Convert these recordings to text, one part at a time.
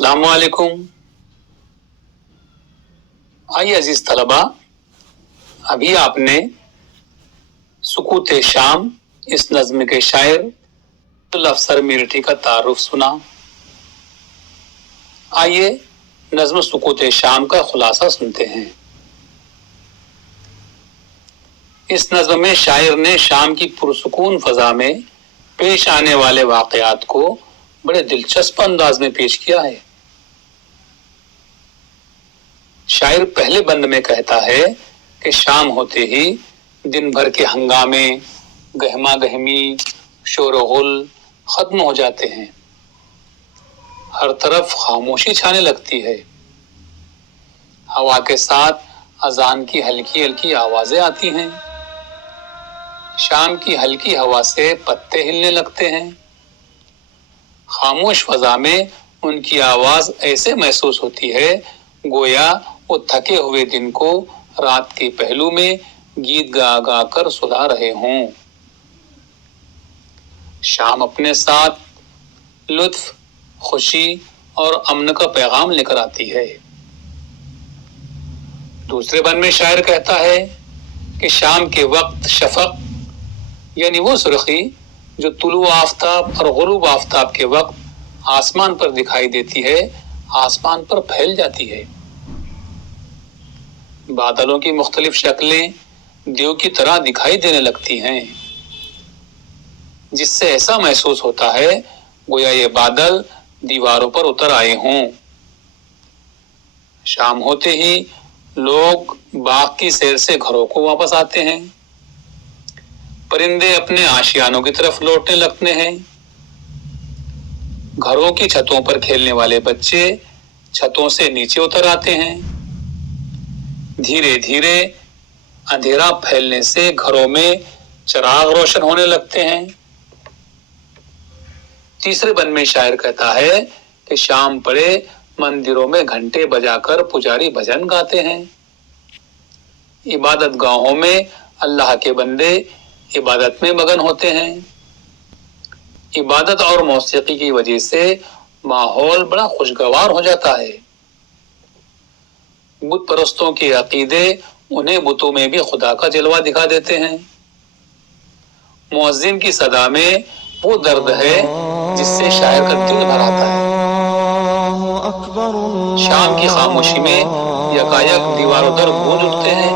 अस्सलाम वालेकुम। आइए अजीज तलबा, अभी आपने सुकूत शाम इस नज्म के शायर अब्दुल अफसर मेरठी का तारुफ सुना। आइए नज्म सुकूत शाम का खुलासा सुनते हैं। इस नज्म में शायर ने शाम की पुरसुकून फजा में पेश आने वाले वाकयात को बड़े दिलचस्प अंदाज में पेश किया है। शायर पहले बंद में कहता है कि शाम होते ही दिन भर के हंगामे, गहमा गहमी, शोरगुल खत्म हो जाते हैं। हर तरफ खामोशी छाने लगती है। हवा के साथ अजान की हल्की हल्की आवाजें आती हैं। शाम की हल्की हवा से पत्ते हिलने लगते हैं। खामोश फजा में उनकी आवाज ऐसे महसूस होती है गोया वो थके हुए दिन को रात के पहलू में गीत गा गा कर सुला रहे हों। शाम अपने साथ लुत्फ, खुशी और अमन का पैगाम लेकर आती है। दूसरे बंद में शायर कहता है कि शाम के वक्त शफक यानी वो सुर्खी जो तुलू आफताब और गुरूब आफताब के वक्त आसमान पर दिखाई देती है, आसमान पर फैल जाती है। बादलों की मुख्तलिफ शक्लें देव की तरह दिखाई देने लगती हैं, जिससे ऐसा महसूस होता है गोया ये बादल दीवारों पर उतर आए हों। शाम होते ही लोग बाग की सैर से घरों को वापस आते हैं। परिंदे अपने आशियानों की तरफ लौटने लगते हैं। घरों की छतों पर खेलने वाले बच्चे छतों से नीचे उतर आते हैं। धीरे धीरे अंधेरा फैलने से घरों में चिराग रोशन होने लगते हैं। तीसरे बंद में शायर कहता है कि शाम पड़े मंदिरों में घंटे बजाकर पुजारी भजन गाते हैं। इबादत गाहों में अल्लाह के बंदे इबादत में मगन होते हैं। इबादत और मौसीकी की वजह से माहौल बड़ा खुशगवार हो जाता है। बुत परस्तों के अकीदे उन्हें बुतों में भी खुदा का जलवा दिखा देते हैं। मुअज्जिन की सदा में वो दर्द है जिससे शायर का दिल भर आता है। शाम की खामोशी में यकायक दीवारों दर गूंज उठते हैं,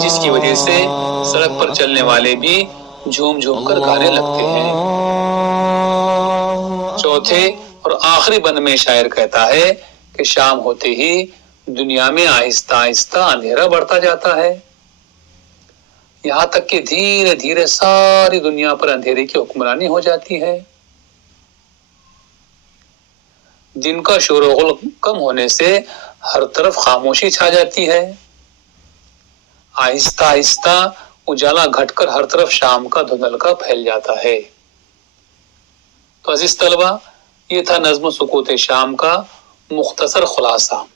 जिसकी वजह से सड़क पर चलने वाले भी झूम झूम कर गाने लगते हैं। चौथे और आखिरी बंद में शायर कहता है कि शाम होते ही दुनिया में आहिस्ता आहिस्ता अंधेरा बढ़ता जाता है, यहां तक कि धीरे धीरे सारी दुनिया पर अंधेरे की हुक्मरानी हो जाती है। दिन का शोरगुल कम होने से हर तरफ खामोशी छा जाती है। आहिस्ता आहिस्ता उजाला घटकर हर तरफ शाम का धुंधलका फैल जाता है। तो अजीज तलबा, ये था नज्म सुकूत शाम का मुख्तसर खुलासा।